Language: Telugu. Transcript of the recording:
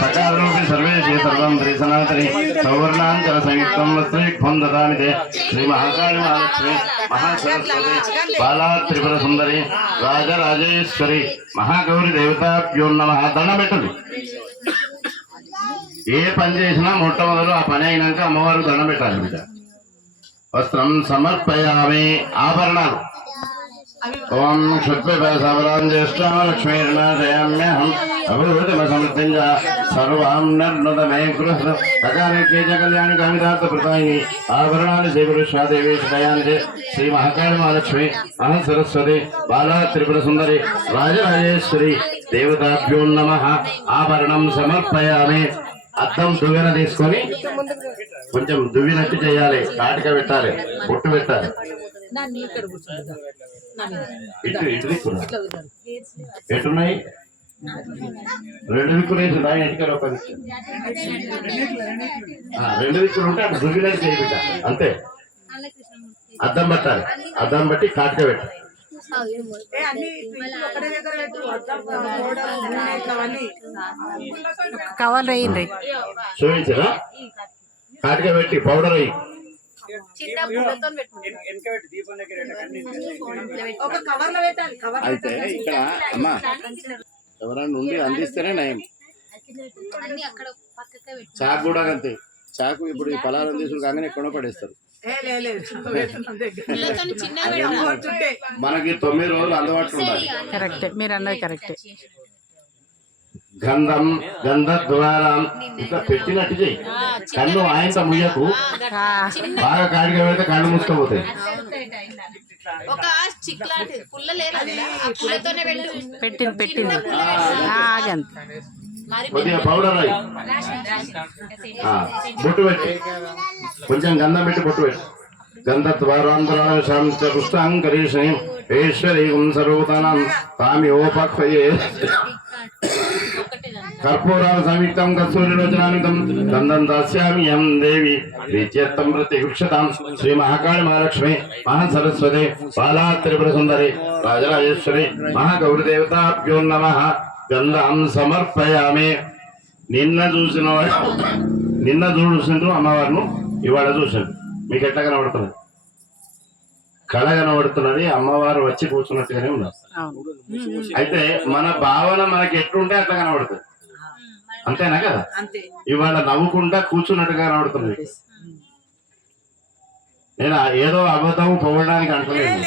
సకారణోపి సర్వేషి సర్వం శ్రీ సనాతని సౌవర్ణాంచల సంయుక్తం వస్త్రీక్షం దదామి తే శ్రీ మహాకాళి మహాలక్ష్మి మహాసరస్వతి బాలా త్రిపుర సుందరి రాజరాజేశ్వరి మహాగౌరి దేవతాభ్యో నమ దండం పెట్టండి. ఏ పని చేసినా మొట్టమొదలు ఆ పని అయినాక అమ్మవారు దండం పెట్టాలి బిడ్డ. వస్త్రం సమర్పయామి ఆభరణాలు. ఓం క్షుద్రసవరాం జ్యేష్ఠ లక్ష్మీర్ణయామ్యహం అభివృద్ధిమ సర్వాం నిర్నుదమే గృహ సకాలే కేజ కళ్యాణి కామిదార్థ ప్రదాయిని ఆభరణాలు శ్రీపురుషాదేవి దయానిధి శ్రీ మహాకాళి మహాలక్ష్మి మహా సరస్వతి బాలా త్రిపుర సుందరి రాజరాజేశ్వరి దేవతాభ్యో నమ ఆభరణం సమర్పయామి అద్దం దువ్వెన తీసుకొని కొంచెం దువ్వినట్టు చేయాలి కాటిక పెట్టాలి బొట్టు పెట్టాలి. ఇటు ఇటు దిక్కున ఎటున్నాయి? రెండు దిక్కులు వేసి దాని ఎటుకలు ఒక రెండు దిక్కులు ఉంటే అటు దువ్వినట్టు చేయిట అంతే. అద్దం పట్టాలి. అద్దం బట్టి కాటిక పెట్టాలి కవర్ చూపించరా? కాటిక పెట్టి పౌడర్ అయ్యి అయితే ఇక్కడ అమ్మా ఎవరన్నా ఉండి అందిస్తేనే నయం. అన్ని అక్కడ పక్కకే పెట్టు చాకు కూడా అంతే. చాకు ఇప్పుడు ఈ పలారం తీసుడు కాగానే ఎక్కడో పడేస్తారు. మనకి తొమ్మిది రోజులు అందుబాటులో ఉండాలి. కరెక్టే మీరు అన్నది కరెక్టే. గంధం గంధ ద్వారం ఇంకా పెట్టినట్టు చెయ్యి కళ్ళు ఆయనతో ముయ్యకు. బాగా కాడిగా పెడితే కళ్ళు మూసుకోపోతాయి. ఒక చిక్లాంటి పుల్ల లేదు అందులో. ఆ పుల్లతోనే పెట్టు. పెట్టింది పెట్టింది. ఆ, ఆగంత మరి కొద్దిగా పౌడర్ అయ్యి బొట్టు పెట్టి. కొంచెం గంధం పెట్టి బొట్టు పెట్టి. గంధ ద్వారాంధ్రాంకరీషి ఈశ్వరీం సర్వతానం తామి ఓపక్వయే కర్పూరాల సంయుక్తం కస్తూరిలోచనామితం గంధం దాస్యామి యం దేవి ప్రీత్యర్థం ప్రతిక్షతాం శ్రీ మహాకాళి మహాలక్ష్మి మహాసరస్వతి బాలా త్రిపుర సుందరి రాజరాజేశ్వరి మహాగౌరిదేవతాభ్యో నమ. గంధం సమర్పయామి. నిన్న చూసిన నిన్న చూసినట్టు అమ్మవారిను ఇవాళ చూసిండ్రు. మీకు ఎట్లా కనబడుతున్నది కళ కనబడుతున్నది అమ్మవారు వచ్చి కూర్చున్నట్టుగానే ఉన్నారు. అయితే మన భావన మనకి ఎట్లుంటే అట్లా కనబడుతుంది. అంతేనా కదా? అంతే. ఇవాళ నవ్వుకుంటా కూర్చున్నట్టుగా కనబడుతుంది. నేను ఏదో అబద్ధం పోవడానికి అంటలేదు.